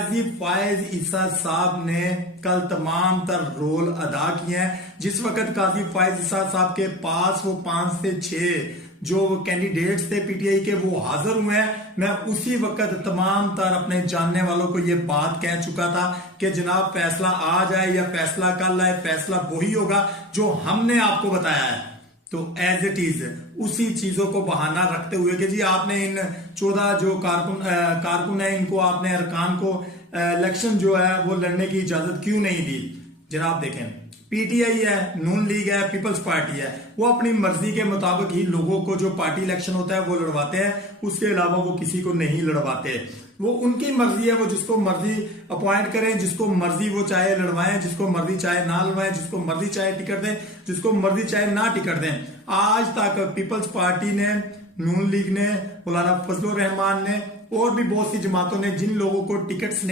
काजी फायज ईसा साहब ने कल तमाम तर रोल अदा किए हैं। जिस वक्त काजी फायज ईसा साहब के पास वो 5 से 6 जो कैंडिडेट्स थे पीटीआई के वो हाजिर हुए हैं, मैं उसी वक्त तमाम तर अपने जानने वालों को ये बात कह चुका था कि जनाब फैसला आज आए या फैसला कल आए, फैसला वही होगा जो हमने आपको बताया है। तो एज इट इज उसी चीजों को बहाना रखते हुए कि जी आपने इन 14 जो कारकुन है इनको आपने अरकान को इलेक्शन जो है वो लड़ने की इजाजत क्यों नहीं दी। जनाब देखें, पीटीआई है, नून लीग है, पीपल्स पार्टी है, वो अपनी मर्जी के मुताबिक ही लोगों को जो पार्टी इलेक्शन होता है वो लड़वाते हैं, उसके अलावा वो किसी को नहीं लड़वाते। वो उनकी मर्जी है, वो जिसको मर्जी अपॉइंट करें, जिसको मर्जी वो चाहे लड़वाएं, जिसको मर्जी चाहे ना लड़वाएं, जिसको मर्जी चाहे टिकट दें, जिसको मर्जी चाहे ना टिकट दें। आज तक पीपल्स पार्टी ने, नून लीग ने, मौलाना फजलुर रहमान ने और भी बहुत सी जमातों ने जिन लोगों को टिकट्स